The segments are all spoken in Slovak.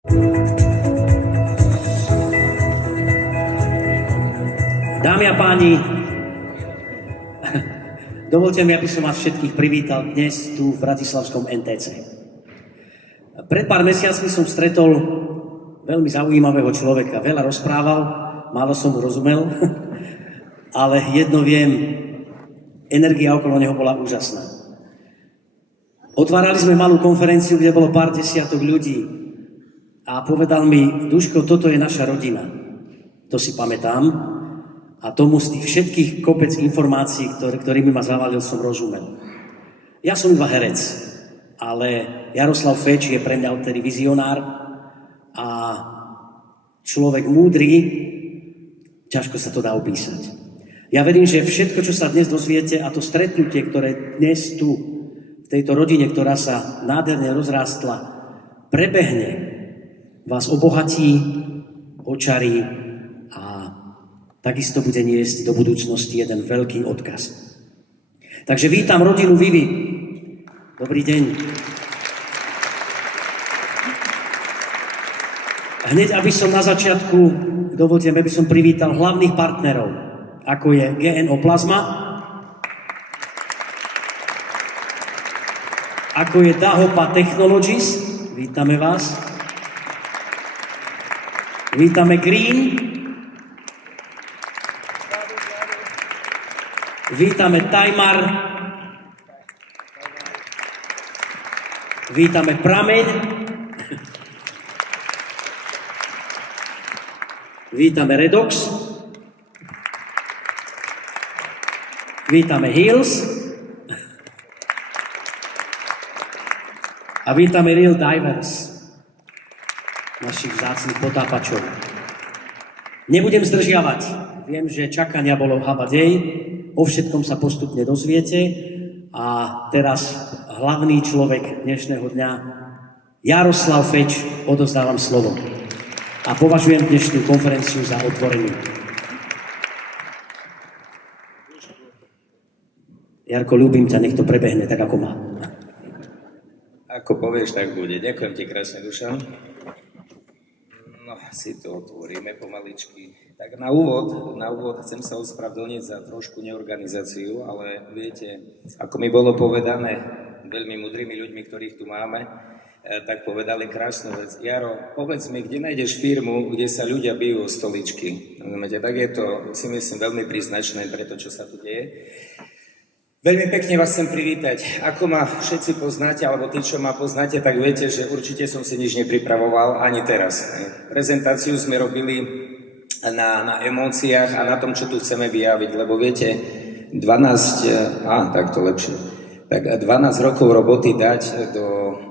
Dámy a páni, dovolte mi, aby som vás všetkých privítal dnes tu v bratislavskom NTC. Pred pár mesiacmi som stretol veľmi zaujímavého človeka. Veľa rozprával, málo som mu rozumel, ale jedno viem, energia okolo neho bola úžasná. Otvárali sme malú konferenciu, kde bolo pár desiatok ľudí a povedal mi: Duško, toto je naša rodina. To si pamätám. A tomu z tých všetkých kopec informácií, ktorými ma zavalil, som rozumel. Ja som iba herec, ale Jaroslav Feč je pre mňa odtedy vizionár a človek múdry, ťažko sa to dá opísať. Ja verím, že všetko, čo sa dnes dozviete, a to stretnutie, ktoré dnes tu, v tejto rodine, ktorá sa nádherne rozrástla, prebehne, vás obohatí, očarí a takisto bude niesť do budúcnosti jeden veľký odkaz. Takže vítam rodinu Vivi. Dobrý deň. Hneď, aby som na začiatku, dovolte, aby som privítal hlavných partnerov, ako je GNO Plasma, ako je Dahopa Technologies, vítame vás. Vítame Green, vítame Tajmar, vítame Prameň, vítame Redox, vítame Hills a vítame Real Divers, našich vzácnych potápačov. Nebudem zdržiavať, viem, že čakania bolo habadej, o všetkom sa postupne dozviete a teraz hlavný človek dnešného dňa, Jaroslav Feč, odovzdávam slovo a považujem dnešnú konferenciu za otvorenú. Jarko, ľúbim ťa, nech to prebehne tak, ako má. Ako povieš, tak bude. Ďakujem ti krásne, Dušan. No, si to otvoríme pomaličky. Tak na úvod chcem sa ospravedlniť za trošku neorganizáciu, ale viete, ako mi bolo povedané veľmi múdrymi ľuďmi, ktorých tu máme, tak povedali krásnu vec. Jaro, povedz mi, kde nájdeš firmu, kde sa ľudia bijú o stoličky? Tak je to, si myslím, veľmi príznačné pre to, čo sa tu deje. Veľmi pekne vás chcem privítať. Ako ma všetci poznáte, alebo tí, čo ma poznáte, tak viete, že určite som si nič nepripravoval ani teraz. Prezentáciu sme robili na emóciách a na tom, čo tu chceme vyjaviť, lebo viete, 12 rokov roboty dať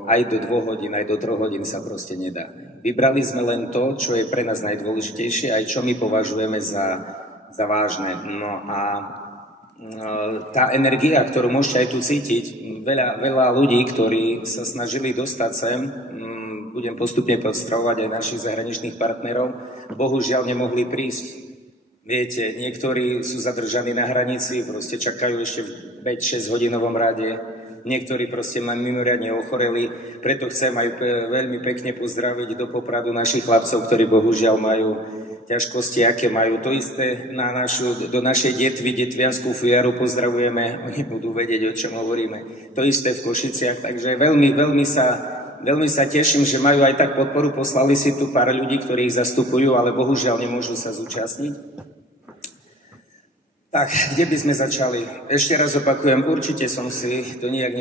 aj do 2 hodín, aj do 3 hodín sa proste nedá. Vybrali sme len to, čo je pre nás najdôležitejšie, aj čo my považujeme za vážne. No a tá energia, ktorú môžete aj tu cítiť, veľa ľudí, ktorí sa snažili dostať sem, budem postupne podstravovať aj našich zahraničných partnerov, bohužiaľ nemohli prísť. Viete, niektorí sú zadržaní na hranici, proste čakajú ešte v 5-6 hodinovom rade, niektorí proste mimoriadne ochoreli, preto chcem aj veľmi pekne pozdraviť do Popradu našich chlapcov, ktorí bohužiaľ majú ťažkosti, aké majú. To isté do našej detvy, detvianskú fujaru pozdravujeme, oni budú vedieť, o čom hovoríme. To isté v Košiciach, takže veľmi sa teším, že majú aj tak podporu. Poslali si tu pár ľudí, ktorí ich zastupujú, ale bohužiaľ nemôžu sa zúčastniť. Tak, kde by sme začali? Ešte raz opakujem, určite som si to nijak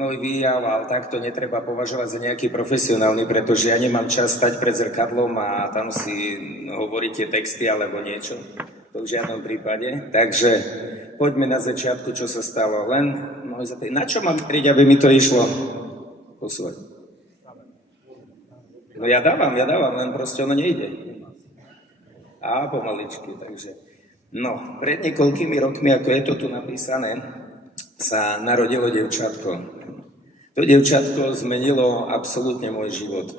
vyjával, takto netreba považovať za nejaký profesionálny, pretože ja nemám čas stať pred zrkadlom a tam si hovoriť tie texty alebo niečo. To v žiadnom prípade. Takže poďme na začiatku, čo sa stalo. Na čo mám veriť, aby mi to išlo? Posúvať. No ja dávam, len proste ono nejde. A pomaličky, takže. No, pred niekoľkými rokmi, ako je to tu napísané, sa narodilo dievčatko. To dievčatko zmenilo absolútne môj život.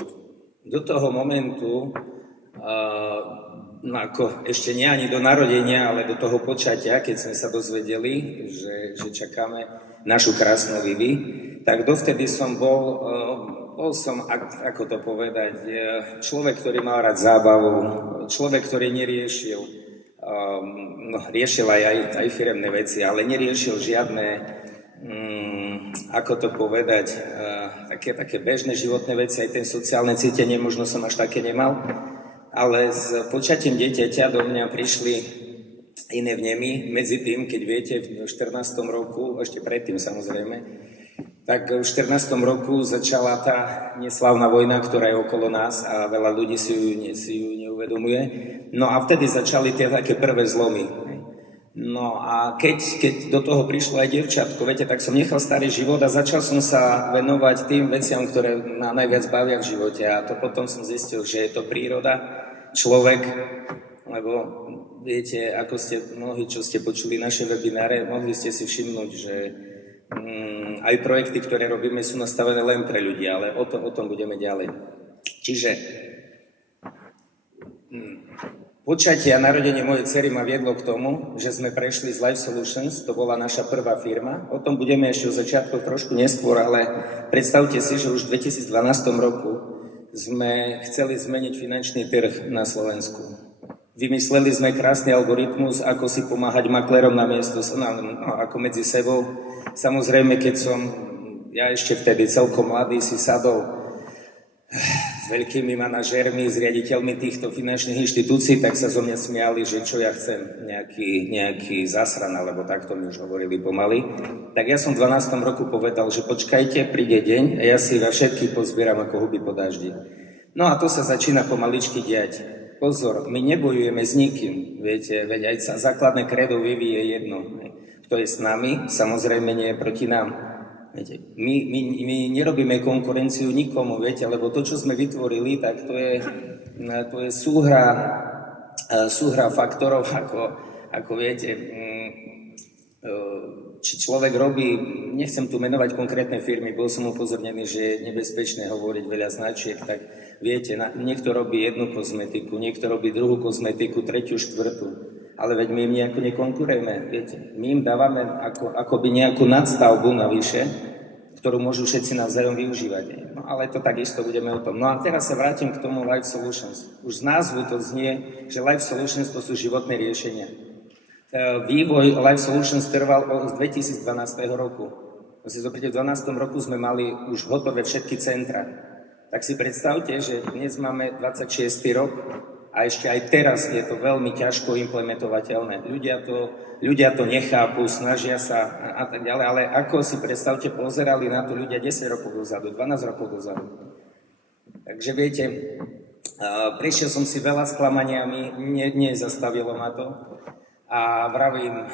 Do toho momentu, ako ešte nie ani do narodenia, ale do toho počatia, keď sme sa dozvedeli, že čakáme našu krásnu Vivi, tak dovtedy som bol bol som, ako to povedať, človek, ktorý mal rád zábavu, človek, ktorý neriešil, riešil aj firemné veci, ale neriešil žiadne, ako to povedať, také bežné životné veci, aj ten sociálne cítenie možno som až také nemal, ale s počatím dieťaťa do mňa prišli iné vnemy, medzi tým, keď viete, v 14. roku, ešte predtým samozrejme, tak v 14. roku začala tá neslávna vojna, ktorá je okolo nás a veľa ľudí si ju neuvedomuje. No a vtedy začali tie také prvé zlomy. No a keď do toho prišlo aj dievčatko, viete, tak som nechal starý život a začal som sa venovať tým veciam, ktoré ma najviac bavia v živote. A to potom som zistil, že je to príroda, človek, lebo viete, ako ste mnohí, čo ste počuli naše webináre, mohli ste si všimnúť, že aj projekty, ktoré robíme, sú nastavené len pre ľudí, ale o tom budeme ďalej. Čiže počatie a narodenie mojej dcery ma viedlo k tomu, že sme prešli z Life Solutions, to bola naša prvá firma. O tom budeme ešte o začiatkoch trošku neskôr, ale predstavte si, že už v 2012 roku sme chceli zmeniť finančný trh na Slovensku. Vymysleli sme krásny algoritmus, ako si pomáhať maklérom na miesto, ako medzi sebou. Samozrejme, keď som ja ešte vtedy celkom mladý si sadol s veľkými manažérmi, s riaditeľmi týchto finančných inštitúcií, tak sa zo mňa smiali, že čo ja chcem, nejaký zasran, alebo takto mi už hovorili pomaly. Tak ja som v 12. roku povedal, že počkajte, príde deň a ja si vás všetkých pozbieram ako huby po daždi. No a to sa začína pomaličky diať. Pozor, my nebojujeme s nikým, viete, veď aj základné kredo Vivy je jedno. Kto je s nami, samozrejme nie je proti nám. Viete, my nerobíme konkurenciu nikomu, viete, lebo to, čo sme vytvorili, tak to je súhra faktorov, ako viete, či človek robí, nechcem tu menovať konkrétne firmy, bol som upozornený, že je nebezpečné hovoriť veľa značiek, tak viete, niekto robí jednu kozmetiku, niekto robí druhú kozmetiku, tretiu, štvrtú, ale veď my im nejako nekonkurujeme, viete. My im dávame akoby nejakú nadstavbu navyše, ktorú môžu všetci navzájom využívať. No ale to takisto budeme o tom. No a teraz sa vrátim k tomu Life Solutions. Už z názvu to znie, že Life Solutions to sú životné riešenia. Vývoj Life Solutions trval od 2012 roku. V 2012 roku sme mali už hotové všetky centra. Tak si predstavte, že dnes máme 26. rok a ešte aj teraz je to veľmi ťažko implementovateľné. Ľudia to nechápu, snažia sa a tak ďalej, ale ako si predstavte, pozerali na to ľudia 10 rokov dozadu, 12 rokov dozadu. Takže viete, prešiel som si veľa sklamaniami, nezastavilo ma to. A vravím,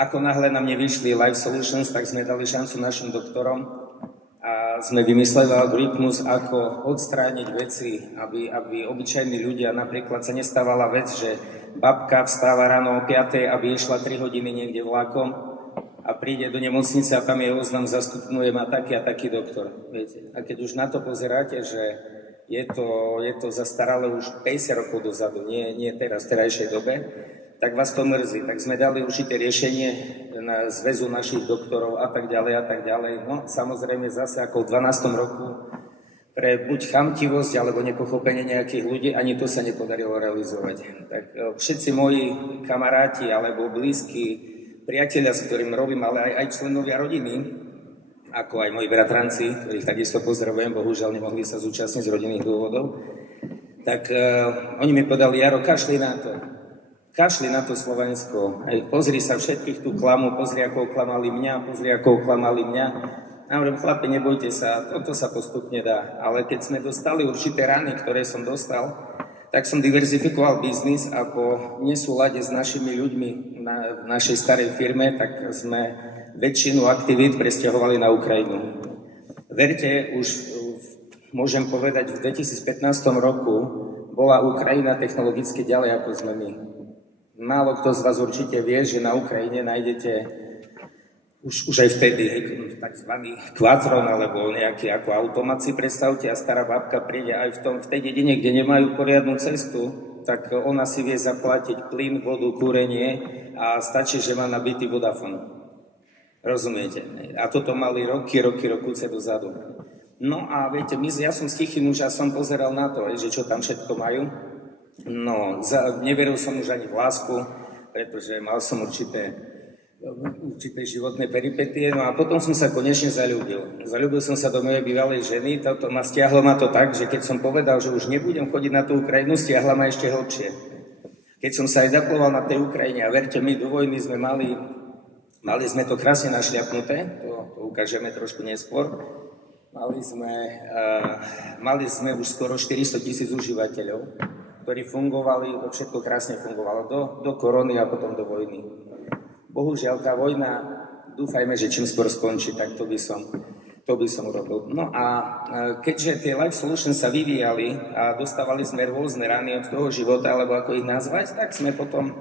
ako náhle na mne vyšli Life Solutions, tak sme dali šancu našim doktorom a sme vymysleli algoritmus, ako odstrániť veci, aby obyčajní ľudia, napríklad sa nestávala vec, že babka vstáva ráno o 5:00, aby išla 3 hodiny niekde vlakom a príde do nemocnice a tam jej oznam, zastupnuje ma taký a taký doktor. Viete? A keď už na to pozeráte, že je to zastaralé už 50 rokov dozadu, nie teraz, v terajšej dobe, tak vás to mrzí. Tak sme dali určité riešenie na zväzu našich doktorov a tak ďalej a tak ďalej. No samozrejme zase ako v 12. roku pre buď chamtivosť alebo nepochopenie nejakých ľudí, ani to sa nepodarilo realizovať. Tak všetci moji kamaráti alebo blízki priatelia, s ktorým robím, ale aj členovia rodiny, ako aj moji bratranci, ktorých takisto pozdravujem, bohužiaľ nemohli sa zúčastniť z rodinných dôvodov, tak oni mi povedali, Jaro, kašli na to Slovensko. Pozri sa, všetkých tú klamu, pozri, ako oklamali mňa. A hovorím, chlapi, nebojte sa, toto sa postupne dá. Ale keď sme dostali určité rany, ktoré som dostal, tak som diverzifikoval biznis a po nesúlade s našimi ľuďmi v našej starej firme, tak sme väčšinu aktivít presťahovali na Ukrajinu. Verte, už môžem povedať, v 2015 roku bola Ukrajina technologicky ďalej, ako sme my. Málo kto z vás určite vie, že na Ukrajine nájdete už aj vtedy takzvaný kvatron alebo nejaký ako automat, si predstavte, a stará babka príde aj v tej dedine, kde nemajú poriadnu cestu, tak ona si vie zaplatiť plyn, vodu, kúrenie a stačí, že má nabitý Vodafone. Rozumiete? A toto mali roky dozadu. No a viete, ja som z Tichým už a som pozeral na to, že čo tam všetko majú. No, neveril som už ani v lásku, pretože mal som určité životné peripetie, no a potom som sa konečne zaľúbil. Zaľúbil som sa do mojej bývalej ženy, stiahlo ma to tak, že keď som povedal, že už nebudem chodiť na tú Ukrajinu, stiahla ma ešte hlbšie. Keď som sa aj zaploval na tej Ukrajine, a verte mi, do vojny sme mali sme to krásne našľapnuté, to ukážeme trošku neskôr. Mali sme už skoro 400 000 užívateľov, ktorí fungovali, všetko krásne fungovalo do korony a potom do vojny. Bohužiaľ, tá vojna, dúfajme, že čím skôr skončí, tak to by som urobil. No a keďže tie Life Solutions sa vyvíjali a dostávali sme rôzne rany od toho života, alebo ako ich nazvať, tak sme potom,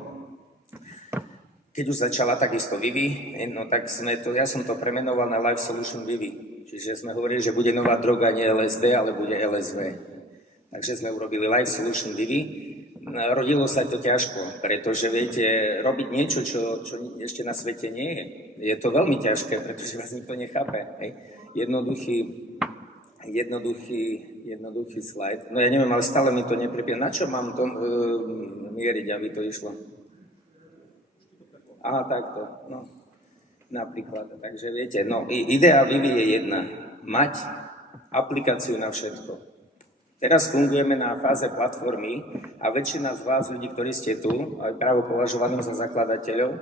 keď už začala takisto Vivi, no tak ja som to premenoval na Life Solution Vivi. Čiže sme hovorili, že bude nová droga, nie LSD, ale bude LSV. Takže sme urobili Life Solution Vivi. Rodilo sa to ťažko, pretože viete, robiť niečo, čo ešte na svete nie je. Je to veľmi ťažké, pretože vás nikto nechápe. Hej. Jednoduchý slajd. No ja neviem, ale stále mi to nepripie. Na čo mám to mieriť, aby to išlo? Aha, takto. No. Napríklad. Takže viete, idea Vivi je jedna. Mať aplikáciu na všetko. Teraz fungujeme na fáze platformy a väčšina z vás, ľudí, ktorí ste tu, aj právo považovaných za zakladateľov,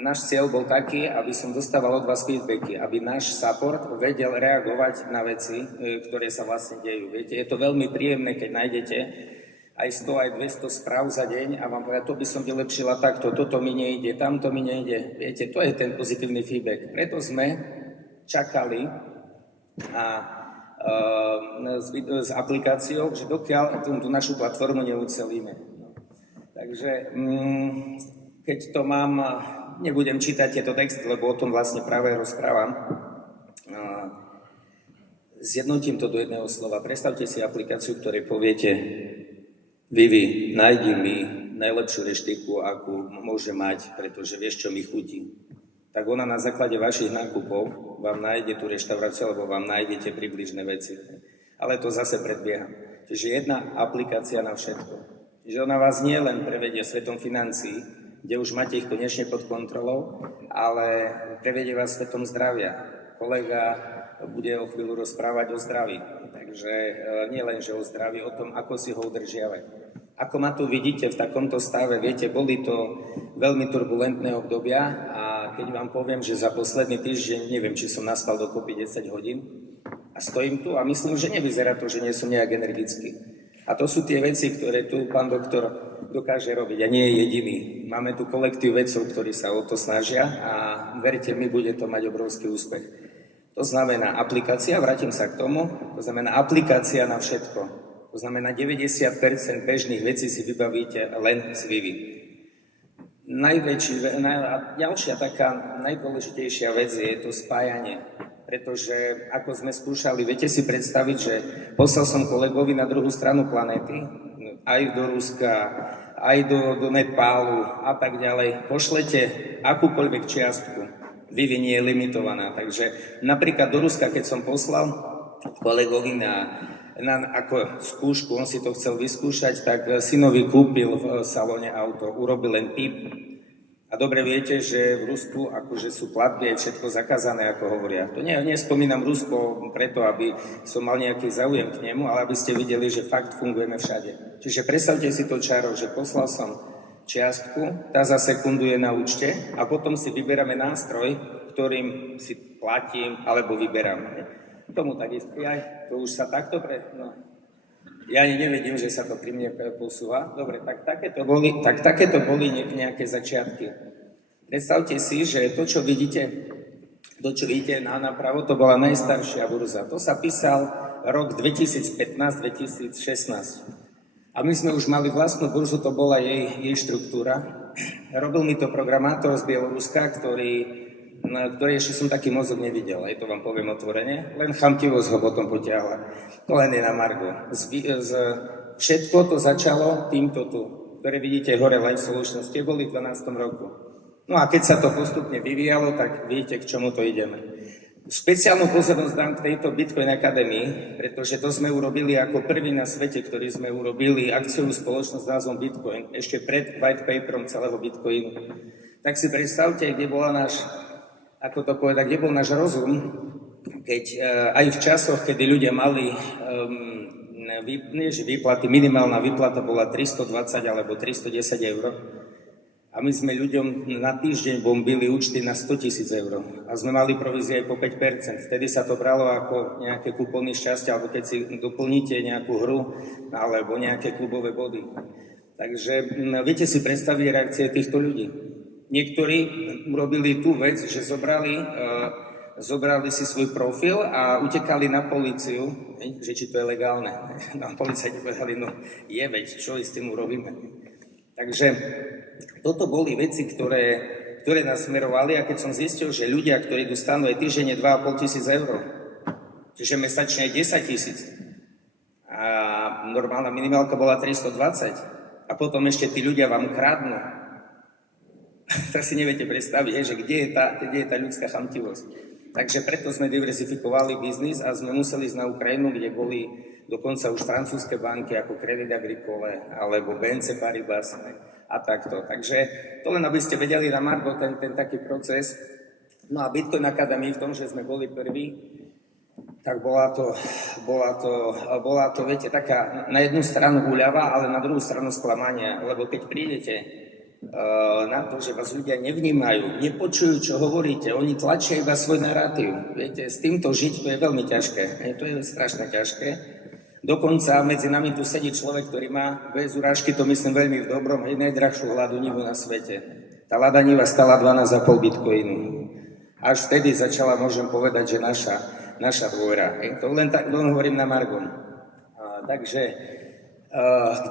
náš cieľ bol taký, aby som dostával od vás feedbacky, aby náš support vedel reagovať na veci, ktoré sa vlastne dejú. Viete, je to veľmi príjemné, keď nájdete aj 100, aj 200 správ za deň a vám povedať, to by som vylepšila takto, toto mi nejde, tamto mi nejde. Viete, to je ten pozitívny feedback. Preto sme čakali s aplikáciou, že dokiaľ tú našu platformu neucelíme. Takže keď to mám, nebudem čítať tieto texty, lebo o tom vlastne práve rozprávam, zjednotím to do jedného slova. Predstavte si aplikáciu, ktorej poviete Vivi, nájdi mi najlepšiu reštiku, akú môže mať, pretože vieš, čo mi chutí. Tak ona na základe vašich nákupov vám nájde tú reštauráciu, alebo vám nájdete približné veci. Ale to zase predbieha. Čiže jedna aplikácia na všetko. Čiže ona vás nie len prevedie svetom financií, kde už máte ich konečne pod kontrolou, ale prevedie vás svetom zdravia. Kolega bude o chvíľu rozprávať o zdraví. Takže nie len, že o zdraví, o tom, ako si ho udržiavať. Ako ma tu vidíte v takomto stave, viete, boli to veľmi turbulentné obdobia a keď vám poviem, že za posledný týždeň, neviem, či som naspal dokopy 10 hodín a stojím tu a myslím, že nevyzerá to, že nie som nejak energický. A to sú tie veci, ktoré tu pán doktor dokáže robiť a nie je jediný. Máme tu kolektív vedcov, ktorí sa o to snažia a verte mi, bude to mať obrovský úspech. To znamená aplikácia, vrátim sa k tomu, to znamená aplikácia na všetko. To znamená 90% bežných vecí si vybavíte len z Vivi. Ďalšia taká najdôležitejšia vec je to spájanie. Pretože ako sme skúšali, viete si predstaviť, že poslal som kolegovi na druhú stranu planéty, aj do Ruska, aj do Nepálu a tak ďalej. Pošlete akúkoľvek čiastku. Vivi nie je limitovaná. Takže napríklad do Ruska, keď som poslal kolegovi ako skúšku, on si to chcel vyskúšať, tak synovi kúpil v salóne auto, urobil len pip. A dobre viete, že v Rusku akože sú platby aj všetko zakázané, ako hovoria. To nespomínam Rusko preto, aby som mal nejaký záujem k nemu, ale aby ste videli, že fakt fungujeme všade. Čiže predstavte si to čaro, že poslal som čiastku, tá za sekundu je na účte a potom si vyberáme nástroj, ktorým si platím alebo vyberám. Tomu takisto. To už sa takto ja ani nevedím, že sa to pri mne posúva. Dobre, tak takéto boli nejaké začiatky. Predstavte si, že to, čo vidíte napravo, to bola najstaršia burza. To sa písal rok 2015-2016. A my sme už mali vlastnú burzu, to bola jej štruktúra. Robil mi to programátor z Bieloruska, ktorý ešte som taký mozog nevidel, aj to vám poviem otvorene, len chamtivosť ho potom potiahla. To len je na margo. Všetko to začalo týmto tu, ktoré vidíte hore Life Solutions, tie boli v 12. roku. No a keď sa to postupne vyvíjalo, tak viete, k čomu to ideme. Špeciálnu pozornosť dám k tejto Bitcoin Academy, pretože to sme urobili ako prvý na svete, ktorý sme urobili akciovú spoločnosť s názvom Bitcoin, ešte pred white paperom celého Bitcoinu. Tak si predstavte, kde bola náš, ako to povedať, kde bol náš rozum, keď aj v časoch, kedy ľudia mali výplaty, minimálna výplata bola 320 alebo 310 eur, a my sme ľuďom na týždeň bombili účty na 100 000 eur. A sme mali provízie aj po 5%. Vtedy sa to bralo ako nejaké kupóny šťastia, alebo keď si doplníte nejakú hru, alebo nejaké klubové body. Takže viete si predstaviť reakcie týchto ľudí. Niektorí urobili tú vec, že zobrali si svoj profil a utekali na políciu, že či to je legálne. Na policajti povedali, no je veď, čo s tým urobíme. Takže toto boli veci, ktoré nás smerovali, a keď som zistil, že ľudia, ktorí dostanú aj týždenne 2 500 eur, čiže mesačne aj 10 000, a normálna minimálka bola 320, a potom ešte tí ľudia vám kradnú, tak si neviete predstaviť, že kde je tá ľudská chamtivosť. Takže preto sme diverzifikovali biznis a sme museli ísť na Ukrajinu, kde boli dokonca už francúzske banky ako Crédit Agricole alebo BNP Paribas a takto. Takže to len aby ste vedeli na margo ten taký proces. No a Bitcoin Academy v tom, že sme boli prví, tak bola to, viete, taká na jednu stranu úľava, ale na druhú stranu sklamania. Lebo keď prídete na to, že vás ľudia nevnímajú, nepočujú, čo hovoríte, oni tlačia iba svoj narratív. Viete, s týmto žiť to je veľmi ťažké. To je strašne ťažké. Dokonca medzi nami tu sedí človek, ktorý má, bez urážky, to myslím veľmi v dobrom, najdrahšiu hľadunivu na svete. Tá hľadaniva stala 12,5 bitcoinu. Až vtedy začala, môžem povedať, že naša dôvera. To len hovorím na margo. Takže,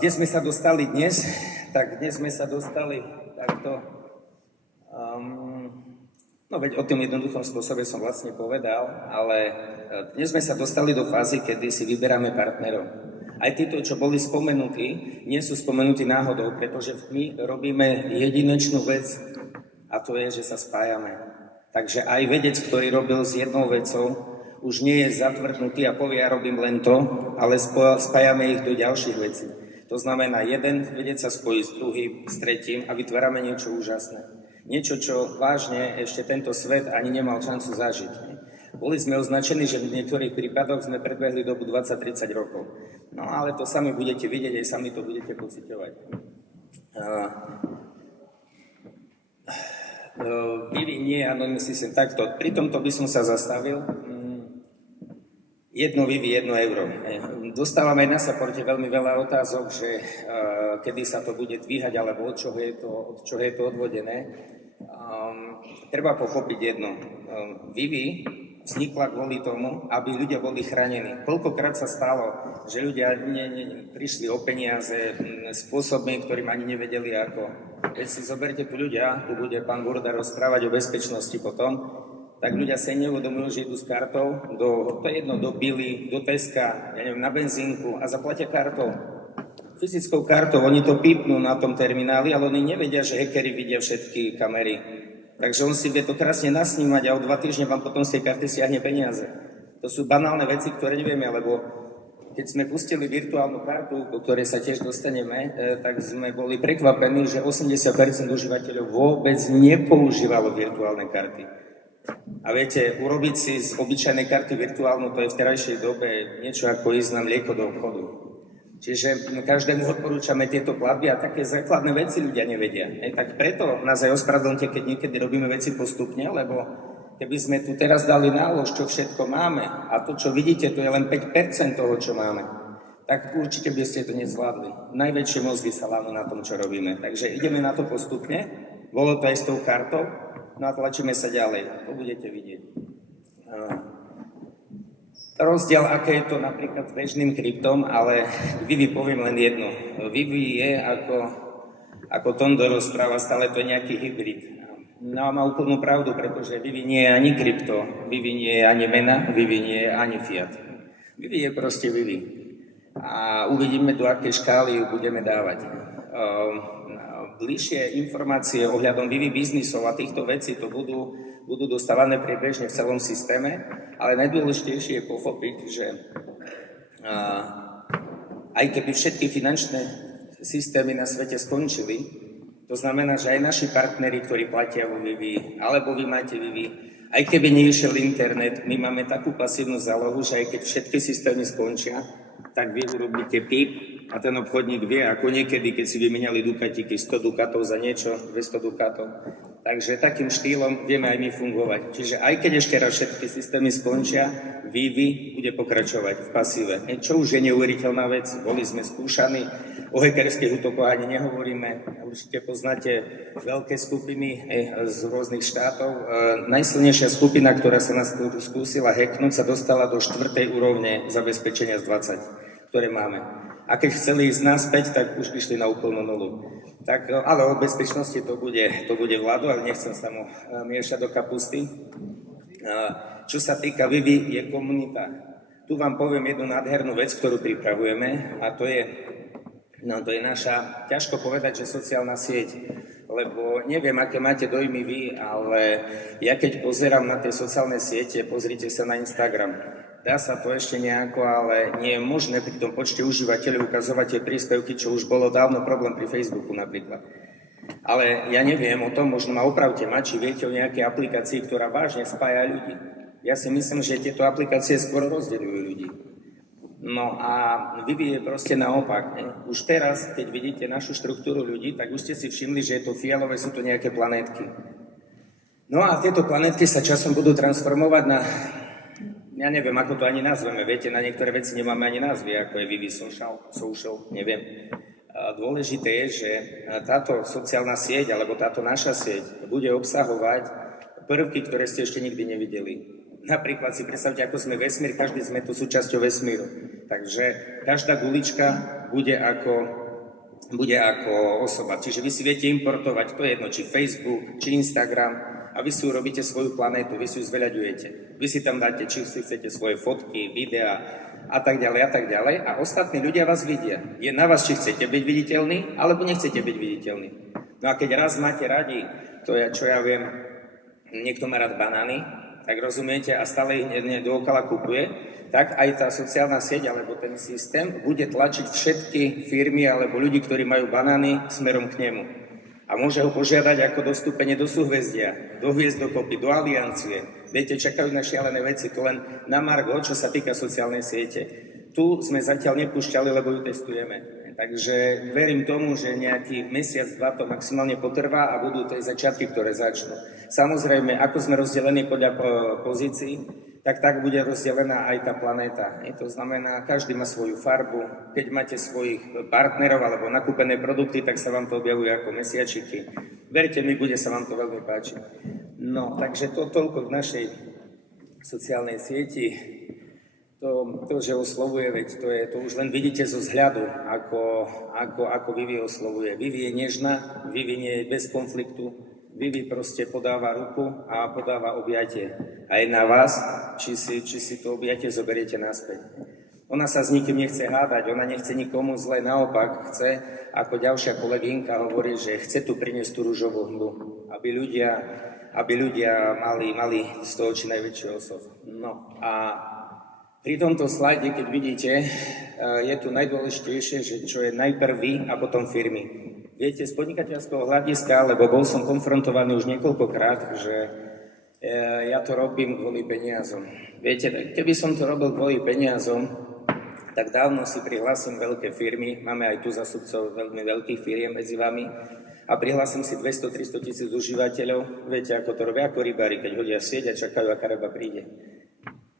kde sme sa dostali dnes? Tak dnes sme sa dostali takto. No veď o tom jednoduchom spôsobe som vlastne povedal, ale dnes sme sa dostali do fázy, kedy si vyberáme partnerov. Aj títo, čo boli spomenutí, nie sú spomenutí náhodou, pretože my robíme jedinečnú vec, a to je, že sa spájame. Takže aj vedec, ktorý robil s jednou vecou, už nie je zatvrdnutý a povie, ja robím len to, ale spájame ich do ďalších vecí. To znamená, jeden vedec sa spojí s druhým, s tretím a vytvárame niečo úžasné. Niečo, čo vážne ešte tento svet ani nemal šancu zažiť. Boli sme označení, že v niektorých prípadoch sme predbehli dobu 20-30 rokov. No ale to sami budete vidieť, aj sami to budete pociťovať. Vyvinie anonymný systém takto. Pri tomto by som sa zastavil. Jedno Vivi, 1 euro. Dostávam aj na supporte veľmi veľa otázok, že kedy sa to bude dvíhať, alebo od čoho je to odvodené. Treba pochopiť jedno. Vivi vznikla kvôli tomu, aby ľudia boli chránení. Koľkokrát sa stalo, že ľudia prišli o peniaze spôsobmi, ktorým ani nevedeli ako. Keď si zoberte tu ľudia, tu bude pán Burda rozprávať o bezpečnosti potom, tak ľudia sa neuvedomujú, že idú s kartou do Billy, do Teska, na benzínku a zaplatia kartou. Fyzickou kartou, oni to pípnú na tom termináli, ale oni nevedia, že hackeri vidia všetky kamery. Takže on si vie to krásne nasnímať a o 2 týždne vám potom z tej karty stiahne peniaze. To sú banálne veci, ktoré nevieme, lebo keď sme pustili virtuálnu kartu, po ktorej sa tiež dostaneme, tak sme boli prekvapení, že 80% užívateľov vôbec nepoužívalo virtuálne karty. A viete, urobiť si z obyčajnej karty virtuálnu, to je v terajšej dobe niečo ako ísť na mlieko do obchodu. Čiže každému odporúčame tieto platby a také základné veci ľudia nevedia. Tak preto nás aj ospravedlňte, keď niekedy robíme veci postupne, lebo keby sme tu teraz dali nálož, čo všetko máme, a to, čo vidíte, to je len 5% toho, čo máme, tak určite by ste to nezvládli. Najväčšie mozgy sa lámu na tom, čo robíme. Takže ideme na to postupne. Bolo to aj s tou kartou. No a tlačíme sa ďalej, to budete vidieť. Rozdiel, aké je to napríklad s bežným kryptom, ale Vivi poviem len jedno. Vivi je, ako Tondo rozpráva, stále to je nejaký hybrid. No a má úplnú pravdu, pretože Vivi nie je ani krypto, Vivi nie je ani mena, Vivi nie je ani fiat. Vivi je proste Vivi. A uvidíme, do akej škály ju budeme dávať. bližšie informácie ohľadom Vivi biznisov a týchto vecí to budú dostávané priebežne v celom systéme, ale najdôležitejšie je pochopiť, že aj keby všetky finančné systémy na svete skončili, to znamená, že aj naši partneri, ktorí platia vo Vivi, alebo vy máte Vivi, aj keby neišiel internet, my máme takú pasívnu zálohu, že aj keď všetky systémy skončia, tak vy urobíte pip a ten obchodník vie, ako niekedy, keď si vymenali dukatiky 100 dukatov za niečo, 200 dukatov. Takže takým štýlom vieme aj my fungovať. Čiže aj keď ešte raz všetky systémy skončia, Vivi bude pokračovať v pasíve. Čo už je neuveriteľná vec, boli sme skúšaní, o hackerských útokoch ani nehovoríme. Určite poznáte veľké skupiny z rôznych štátov. Najsilnejšia skupina, ktorá sa nás skúsila hacknúť, sa dostala do 4. úrovne zabezpečenia z 20, ktoré máme. A keď chceli ísť naspäť, tak už išli na úplnú nulu. Tak, ale o bezpečnosti to bude vládu, ale nechcem sa mu miešať do kapusty. Čo sa týka Vivi, je komunita. Tu vám poviem jednu nádhernú vec, ktorú pripravujeme, a to je naša, ťažko povedať, že sociálna sieť, lebo neviem, aké máte dojmy vy, ale ja keď pozerám na tie sociálne siete, pozrite sa na Instagram. Dá sa to ešte nejako, ale nie je možné pri tom počte užívateľov ukazovať tie príspevky, čo už bolo dávno problém pri Facebooku napríklad. Ale ja neviem o tom, možno ma opravte ma, či viete o nejakej aplikácii, ktorá vážne spája ľudí. Ja si myslím, že tieto aplikácie skôr rozdeľujú ľudí. No a Vivi je proste naopak. Už teraz, keď vidíte našu štruktúru ľudí, tak už ste si všimli, že je to fialové, sú to nejaké planétky. No a tieto planétky sa časom budú transformovať na, ja neviem, ako to ani nazveme, viete, na niektoré veci nemáme ani názvy, ako je Vivi Social, neviem. Dôležité je, že táto sociálna sieť, alebo táto naša sieť bude obsahovať prvky, ktoré ste ešte nikdy nevideli. Napríklad si predstavte, ako sme vesmír, každý sme tu súčasťou vesmíru. Takže každá gulička bude ako osoba. Čiže vy si viete importovať, to je jedno, či Facebook, či Instagram, a vy si urobíte svoju planétu, vy si ju zveľaďujete. Vy si tam dáte, či si chcete svoje fotky, videá a tak ďalej. A ostatní ľudia vás vidia. Je na vás, či chcete byť viditeľní, alebo nechcete byť viditeľní. No a keď raz máte radi, to ja, čo ja viem, niekto má rád banány, tak rozumiete, a stále ich dookola kupuje, tak aj tá sociálna sieť alebo ten systém bude tlačiť všetky firmy alebo ľudí, ktorí majú banány, smerom k nemu. A môže ho požiadať ako dostúpenie do súhvezdia, do hviezd dokopy, do aliancie. Viete, čakajú na šialené veci, to len na margo, čo sa týka sociálnej siete. Tu sme zatiaľ nepúšťali, lebo ju testujeme. Takže verím tomu, že nejaký mesiac, dva to maximálne potrvá a budú tie začiatky, ktoré začnú. Samozrejme, ako sme rozdelení podľa pozícií, tak bude rozdelená aj tá planéta. To znamená, každý má svoju farbu. Keď máte svojich partnerov alebo nakúpené produkty, tak sa vám to objavuje ako mesiačiky. Verte mi, bude sa vám to veľmi páčiť. No, takže to toľko v našej sociálnej sieti. To, že oslovuje, veď to už len vidíte zo vzhľadu, ako Vivi oslovuje. Vivi je nežná, Vivi nie je bez konfliktu, Vivi proste podáva ruku a podáva objatie. A je na vás, či si to objatie zoberiete naspäť. Ona sa s nikým nechce hádať, ona nechce nikomu zle, naopak chce, ako ďalšia kolegynka hovorí, že chce tu priniesť tú ružovú hmlu, aby ľudia mali z toho či najväčší osob. No a pri tomto slajde, keď vidíte, je tu najdôležitejšie, že čo je najprv vy a potom firmy. Viete, z podnikateľského hľadiska, lebo bol som konfrontovaný už niekoľkokrát, že ja to robím kvôli peniazom. Viete, keby som to robil kvôli peniazom, tak dávno si prihlásim veľké firmy, máme aj tu zasudcov veľmi veľkých firiem medzi vami, a prihlásim si 200-300 tisíc užívateľov. Viete, ako to robia, ako rybári, keď hodia sieť a čakajú, aká ryba príde.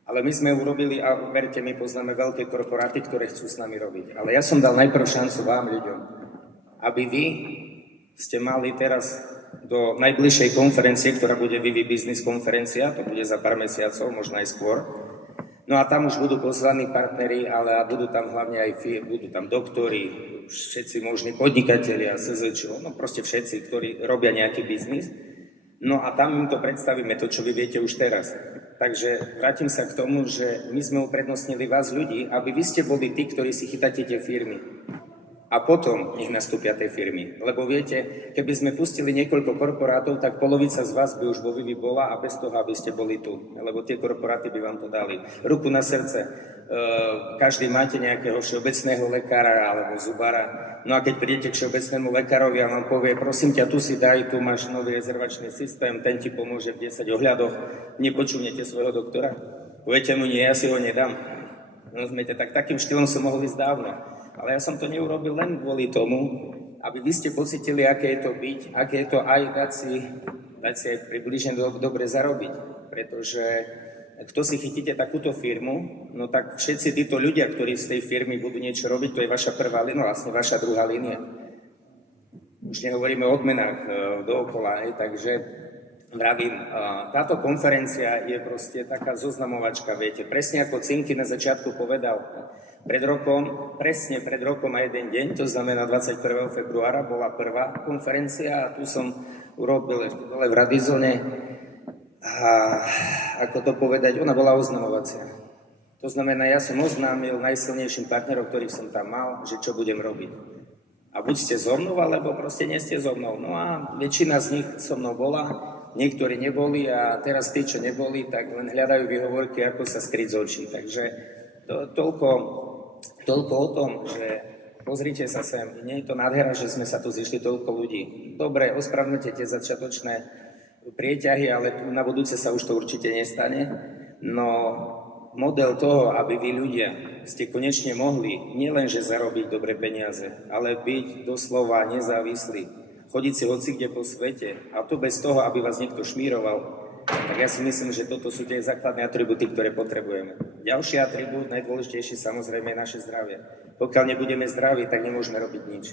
Ale my sme urobili, a verte, my poznáme veľké korporáty, ktoré chcú s nami robiť. Ale ja som dal najprv šancu vám, ľuďom, aby vy ste mali teraz do najbližšej konferencie, ktorá bude Vivi Business konferencia, to bude za pár mesiacov, možno aj skôr. No a tam už budú pozvaní partneri, ale budú tam hlavne aj budú tam doktori, všetci možní podnikatelia, SZČ, no proste všetci, ktorí robia nejaký biznis. No a tam im to predstavíme, to, čo vy viete už teraz. Takže vrátim sa k tomu, že my sme uprednostnili vás ľudí, aby vy ste boli tí, ktorí si chytáte tie firmy. A potom nech nastúpia tie firmy. Lebo viete, keby sme pustili niekoľko korporátov, tak polovica z vás by už vo Vivi bola a bez toho, aby ste boli tu. Lebo tie korporáty by vám to dali. Ruku na srdce, každý máte nejakého všeobecného lekára alebo zubára. No a keď prídete k všeobecnému lekárovi a vám povie, prosím ťa, tu si daj, tu máš nový rezervačný systém, ten ti pomôže v 10 ohľadoch, nepočúvnete svojho doktora? Poviete mu, nie, ja si ho nedám. Rozumiete, tak takým štýlom som mohol ísť dávno. Ale ja som to neurobil len kvôli tomu, aby vy ste pocitili, aké je to byť, aké je to aj dať si aj približne dobre zarobiť. Pretože kto si chytíte takúto firmu, no tak všetci títo ľudia, ktorí z tej firmy budú niečo robiť, to je vaša prvá línia, vlastne vaša druhá línia. Už nehovoríme o odmenách dookola, takže vravím, táto konferencia je proste taká zoznamovačka, viete, presne ako Cinky na začiatku povedal. Presne pred rokom a jeden deň, to znamená 21. februára, bola prvá konferencia a tu som urobil ešte dole v Radizone. A ako to povedať, ona bola oznamovacia. To znamená, ja som oznámil najsilnejším partnerom, ktorých som tam mal, že čo budem robiť. A buď ste so mnou, alebo proste nie ste so mnou. No a väčšina z nich so mnou bola, niektorí neboli a teraz tí, čo neboli, tak len hľadajú výhovorky, ako sa skryť z očí. Takže toľko o tom, že pozrite sa sem, nie je to nádhera, že sme sa tu zišli toľko ľudí. Dobre, ospravedlňte tie začiatočné prieťahy, ale na budúce sa už to určite nestane. No model toho, aby vy ľudia ste konečne mohli nielenže zarobiť dobre peniaze, ale byť doslova nezávislí, chodiť si hocikde po svete a to bez toho, aby vás niekto šmíroval, tak ja si myslím, že toto sú tie základné atribúty, ktoré potrebujeme. Ďalší atribút, najdôležitejší samozrejme je naše zdravie. Pokiaľ nebudeme zdraví, tak nemôžeme robiť nič.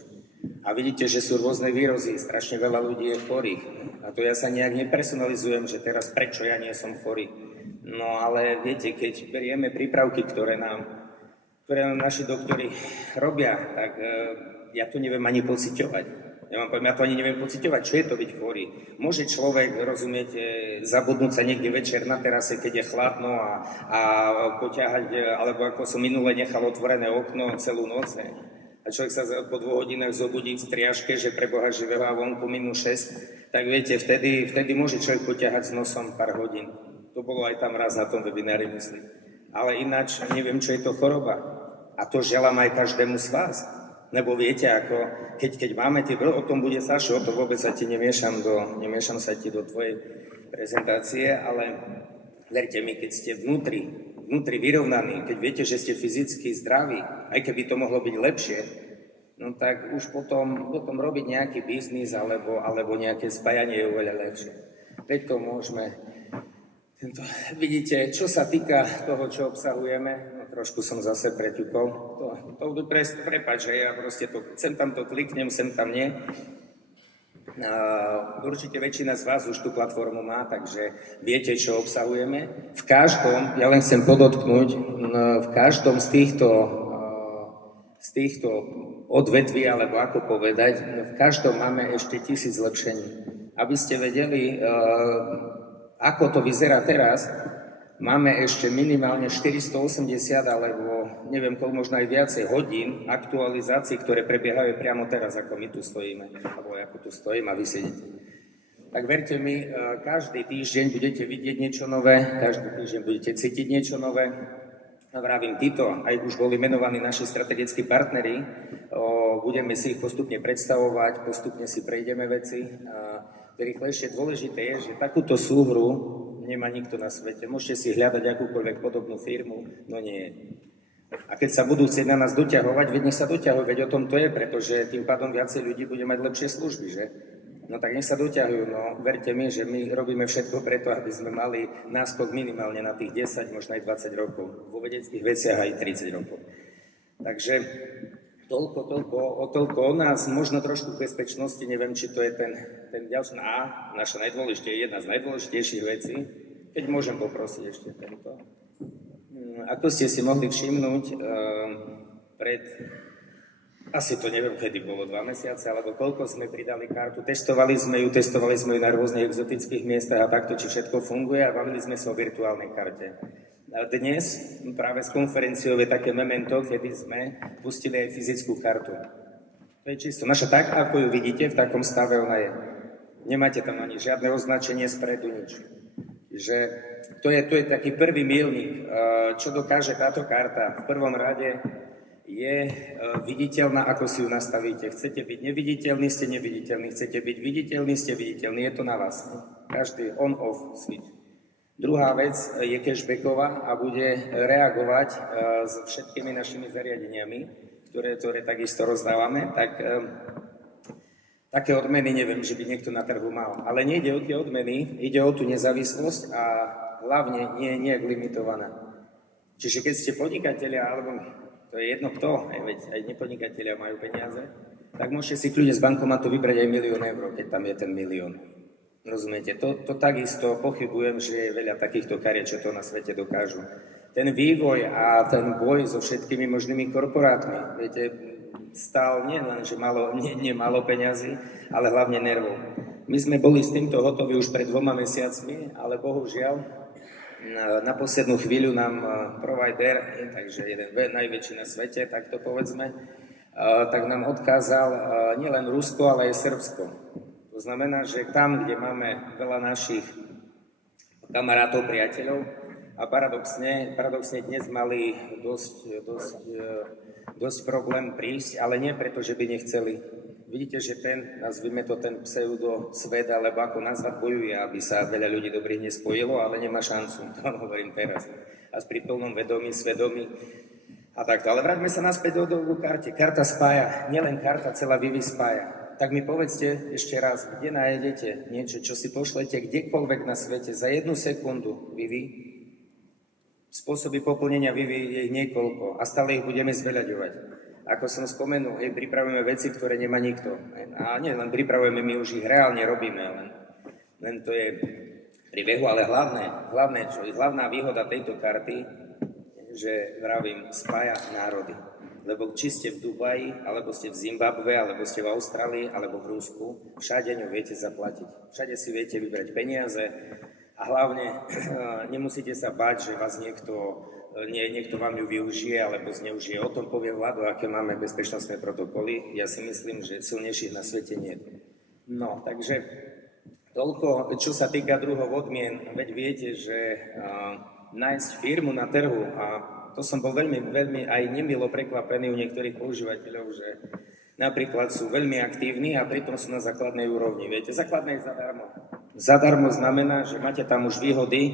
A vidíte, že sú rôzne výrozy, strašne veľa ľudí je chorých. A to ja sa nejak nepersonalizujem, že teraz prečo ja nie som chorý. No ale viete, keď berieme prípravky, ktoré nám naši doktori robia, tak ja to neviem ani pociťovať. Ja vám poviem, ja to ani neviem pociťovať, čo je to byť chorý. Môže človek, rozumiete, zabudnúť sa niekde večer na terase, keď je chladno a poťahať, alebo ako som minule nechal otvorené okno celú noc. A človek sa po 2 hodinách zobudí v striažke, že pre Boha živého a vonku -6, tak viete, vtedy môže človek poťahať s nosom pár hodín. To bolo aj tam raz na tom webinári, myslím. Ale ináč neviem, čo je to choroba. A to želám aj každému z vás. Lebo viete, ako keď máme o tom bude Sašo, to vôbec sa ti nemiešam sa ti do tvojej prezentácie, ale verte mi, keď ste vnútri vyrovnaní, keď viete, že ste fyzicky zdraví, aj keby to mohlo byť lepšie, no tak už potom robiť nejaký biznis alebo nejaké spájanie je oveľa lepšie. Preto môžeme vidíte, čo sa týka toho, čo obsahujeme, no trošku som zase preťukol, prepáč, že ja proste sem tam to kliknem, sem tam nie. Určite väčšina z vás už tú platformu má, takže viete, čo obsahujeme. V každom, ja len chcem podotknúť, v každom z týchto odvetví, alebo ako povedať, v každom máme ešte 1000 zlepšení. Aby ste vedeli, ako to vyzerá teraz, máme ešte minimálne 480 alebo neviem koľko, možno aj viacej hodín aktualizácií, ktoré prebiehajú priamo teraz, ako my tu stojíme, alebo ako tu stojím a vy sedíte. Tak verte mi, každý týždeň budete vidieť niečo nové, každý týždeň budete cítiť niečo nové. Vravím, títo, aj už boli menovaní naši strategickí partneri, budeme si ich postupne predstavovať, postupne si prejdeme veci. Rýchlejšie dôležité je, že takúto súhru nemá nikto na svete. Môžete si hľadať akúkoľvek podobnú firmu, no nie. A keď sa budú chcieť na nás doťahovať, veď nech sa doťahujú, veď o tom to je, pretože tým pádom viacej ľudí bude mať lepšie služby, že? No tak nech sa doťahujú, no verte mi, že my robíme všetko preto, aby sme mali náskok minimálne na tých 10, možno aj 20 rokov. Vo vedeckých veciach aj 30 rokov. Takže toľko o nás, možno trošku v bezpečnosti, neviem, či to je ten ďalší, naša jedna z najdôležitejších vecí, keď môžem poprosiť ešte tento. Ako ste si mohli všimnúť, asi to neviem, kedy bolo 2 mesiace, alebo koľko sme pridali kartu, testovali sme ju na rôznych exotických miestach a takto, či všetko funguje a bavili sme sa o virtuálnej karte. Dnes práve s konferenciou je také memento, kedy sme pustili aj fyzickú kartu. To je čisto. Naša tak, ako ju vidíte, v takom stave ona je. Nemáte tam ani žiadne označenie spredu, nič. Že to je taký prvý milník, čo dokáže táto karta. V prvom rade je viditeľná, ako si ju nastavíte. Chcete byť neviditeľní, ste neviditeľní. Chcete byť viditeľní, ste viditeľní. Je to na vás. Každý on-off switch. Druhá vec je cashbacková a bude reagovať s všetkými našimi zariadeniami, ktoré takisto rozdávame. Také odmeny neviem, že by niekto na trhu mal. Ale nejde o tie odmeny, ide o tú nezávislosť a hlavne nie je limitovaná. Čiže keď ste podnikatelia, alebo to je jedno kto, veď aj nepodnikatelia majú peniaze, tak môžete si kľudne z bankomatu vybrať aj 1 000 000 eur, keď tam je ten 1 000 000. Rozumiete? To takisto pochybujem, že je veľa takýchto kariet, čo to na svete dokážu. Ten vývoj a ten boj so všetkými možnými korporátmi, viete, stál nie len, že nie málo peňazí, ale hlavne nervov. My sme boli s týmto hotoví už pred 2 mesiacmi, ale bohužiaľ na poslednú chvíľu nám provider, takže jeden najväčší na svete, tak to povedzme, tak nám odkázal nielen Rusko, ale aj Srbsko. To znamená, že tam, kde máme veľa našich kamarátov, priateľov, a paradoxne dnes mali dosť problém prísť, ale nie preto, že by nechceli. Vidíte, že nazvime to ten pseudo svet, alebo ako nazvať, bojuje, aby sa veľa ľudí dobrých nespojilo, ale nemá šancu, to vám hovorím teraz. A pri plnom vedomí, svedomí a takto. Ale vráťme sa naspäť do karte. Karta spája, nielen karta, celá Vivi spája. Tak mi povedzte ešte raz, kde nájdete niečo, čo si pošlete kdekoľvek na svete za 1 sekundu Vivi. Spôsoby poplnenia Vivi je ich niekoľko a stále ich budeme zveľaďovať. Ako som spomenul, pripravujeme veci, ktoré nemá nikto. A nie len pripravujeme, my už ich reálne robíme. Len to je pri behu, ale hlavná výhoda tejto karty, že vravím, spája národy. Lebo či ste v Dubaji, alebo ste v Zimbabve, alebo ste v Austrálii, alebo v Rusku, všade ňu viete zaplatiť. Všade si viete vybrať peniaze, a hlavne nemusíte sa báť, že vás niekto vám ju využije alebo zneužije. O tom povie vládu, aké máme bezpečnostné protokoly. Ja si myslím, že silnejších na svete nie. No, takže toľko, čo sa týka druhov odmien. Veď viete, že nájsť firmu na trhu, a to som bol veľmi, veľmi aj nemilo prekvapený u niektorých používateľov, že napríklad sú veľmi aktívni a pritom sú na základnej úrovni. Viete, základnej zadarmo. Zadarmo znamená, že máte tam už výhody,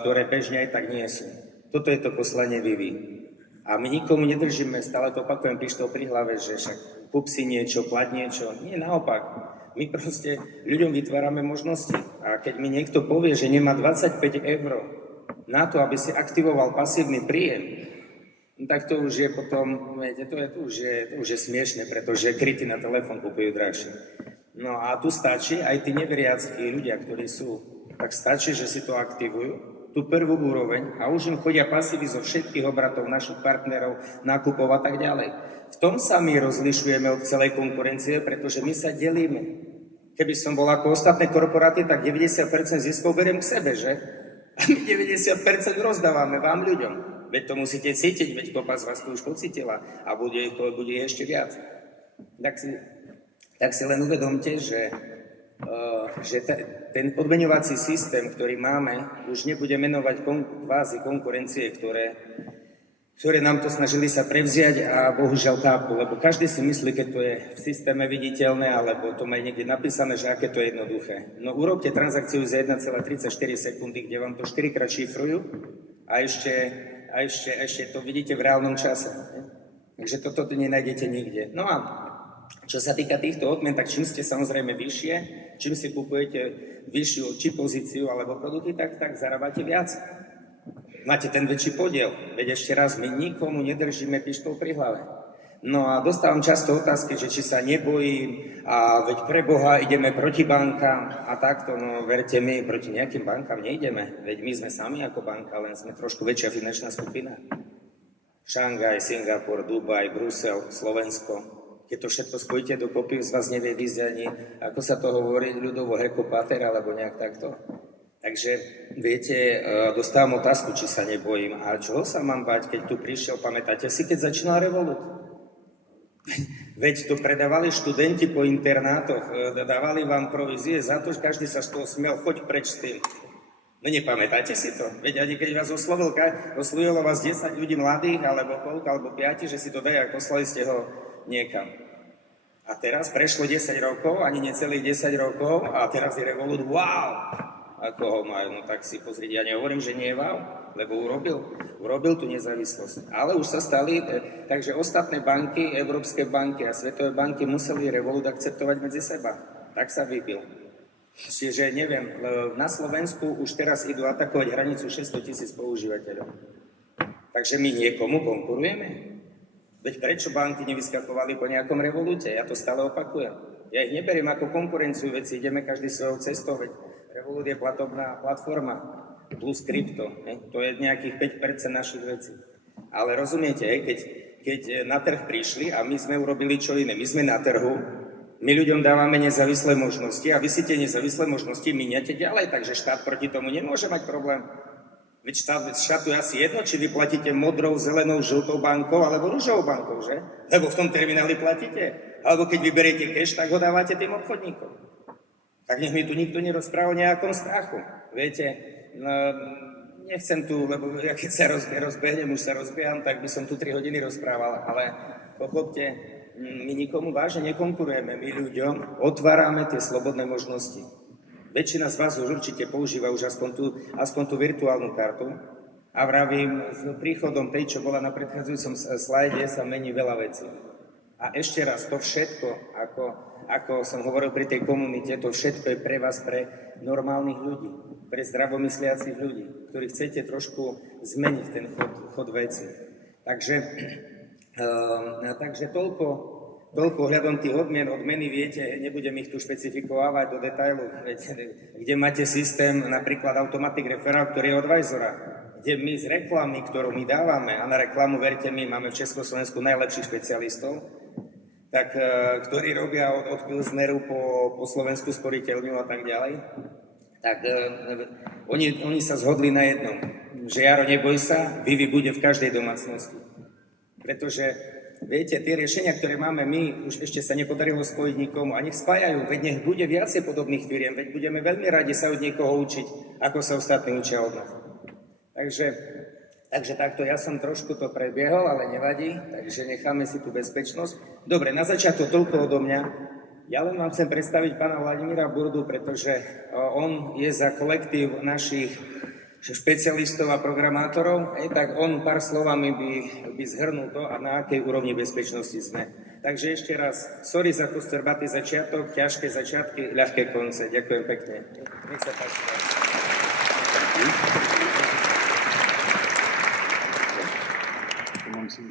ktoré bežne aj tak nie sú. Toto je to poslanie Vivi. A my nikomu nedržíme, stále to opakujem, pištol pri hlave, že však kúp si niečo, plat niečo. Nie, naopak. My proste ľuďom vytvárame možnosti. A keď mi niekto povie, že nemá 25 eur na to, aby si aktivoval pasívny príjem, tak to už je potom, viete, to už je smiešne, pretože kryty na telefón kúpujú drahšie. No a tu stačí, aj tí neveriackí ľudia, ktorí sú, tak stačí, že si to aktivujú, tú prvú úroveň a už im chodia pasívy zo všetkých obratov, našich partnerov, nákupov a tak ďalej. V tom sa my rozlišujeme od celej konkurencie, pretože my sa delíme. Keby som bol ako ostatné korporáty, tak 90% ziskov beriem k sebe, že? A my 90% rozdávame vám ľuďom. Veď to musíte cítiť, veď kopa z vás to už pocítila a bude ešte viac. Tak si len uvedomte, že ten odmeňovací systém, ktorý máme, už nebude menovať kvázi konkurencie, ktoré nám to snažili sa prevziať a bohužiaľ tápu, lebo každý si myslí, keď to je v systéme viditeľné, alebo to má niekde napísané, že aké to je jednoduché. No urobte transakciu za 1,34 sekundy, kde vám to 4-krát šifrujú a ešte to vidíte v reálnom čase. Takže toto nenájdete nikde. No a čo sa týka týchto odmen, tak čím ste samozrejme vyššie, čím si kupujete vyššiu či pozíciu alebo produkty, tak zarábate viac. Máte ten väčší podiel. Veď ešte raz, my nikomu nedržíme pištol pri hlave. No a dostávam často otázky, že či sa nebojím, a veď pre Boha ideme proti bankám a takto, no verte mi, proti nejakým bankám neideme. Veď my sme sami ako banka, len sme trošku väčšia finančná skupina. Šangaj, Singapur, Dubaj, Brusel, Slovensko. Keď to všetko spojíte dokopy, z vás nevie vyjsť ani, ako sa to hovorí ľudovo, hekopater, alebo nejak takto. Takže, viete, dostávam otázku, či sa nebojím. A čoho sa mám bať, keď tu prišiel, pamätáte si, keď začínal Revolut? Veď to predávali študenti po internátoch, dávali vám provízie za to, že každý sa z toho smiel, choď preč s tým. No nepamätáte si to? Veď ani keď vás oslovilo vás 10 ľudí mladých, alebo koľko, alebo 5, že si to dajú, a poslali ste ho niekam. A teraz prešlo 10 rokov, ani necelých 10 rokov, a teraz je revolút, wow! Ako ho majú, no tak si pozrieť, ja nehovorím, že nie je wow, lebo urobil tú nezávislosť. Ale už sa stali, takže ostatné banky, európske banky a svetové banky museli revolút akceptovať medzi seba. Tak sa vybil. Čiže neviem, na Slovensku už teraz idú atakovať hranicu 600 000 používateľov. Takže my niekomu konkurujeme? Veď prečo banky nevyskakovali po nejakom revolúte? Ja to stále opakujem. Ja ich neberiem ako konkurenciu, veď si ideme každý svojou cestou, veď revolút je platobná platforma plus krypto. To je nejakých 5% našich vecí. Ale rozumiete, keď na trh prišli a my sme urobili čo iné, my sme na trhu, my ľuďom dávame nezávislé možnosti a vy si tie nezávislé možnosti miniate ďalej, takže štát proti tomu nemôže mať problém. Veď štátu je asi jedno, či vy platíte modrou, zelenou, žltou bankou alebo ružovou bankou, že? Lebo v tom termináli platíte. Alebo keď vyberiete cash, tak ho dávate tým obchodníkom. Tak nech mi tu nikto nerozpráva o nejakom strachu. Viete, nechcem tu, lebo ja keď sa rozbehnem, už sa rozbieham, tak by som tu 3 hodiny rozprával, ale pochopte, my nikomu vážne nekonkurujeme, my ľuďom otvárame tie slobodné možnosti. Väčšina z vás už určite používa už aspoň tú virtuálnu kartu a vravím, s príchodom tej, čo bola na predchádzajúcom slajde, sa mení veľa vecí. A ešte raz, to všetko, ako som hovoril pri tej komunite, to všetko je pre vás, pre normálnych ľudí, pre zdravomysliacich ľudí, ktorí chcete trošku zmeniť ten chod veci. Takže toľko ohľadom tých odmeny, viete, nebudem ich tu špecifikovať do detailu, kde máte systém, napríklad Automatic Referral, ktorý je od Advisora, kde my z reklamy, ktorú my dávame, a na reklamu, verte mi, máme v Československu najlepších špecialistov, tak, ktorí robia od Pilsneru po Slovensku sporiteľňu a tak ďalej, tak oni sa zhodli na jednom, že Jaro, neboj sa, Vivi bude v každej domácnosti. Pretože, viete, tie riešenia, ktoré máme my, už ešte sa nepodarilo spojiť nikomu. A nech spájajú, veď nech bude viacej podobných firiem, veď budeme veľmi radi sa od niekoho učiť, ako sa ostatní učia od nás. Takže takto, ja som trošku to prebiehol, ale nevadí, takže necháme si tú bezpečnosť. Dobre, na začiatok toľko odo mňa. Ja len vám chcem predstaviť pána Vladimíra Burdu, pretože on je za kolektív našich špecialistov a programátorov, tak on pár slovami by zhrnul to a na akej úrovni bezpečnosti sme. Takže ešte raz, sorry za kostrbatý začiatok, ťažké začiatky, ľahké konce. Ďakujem pekne. Nech sa páči. Mám si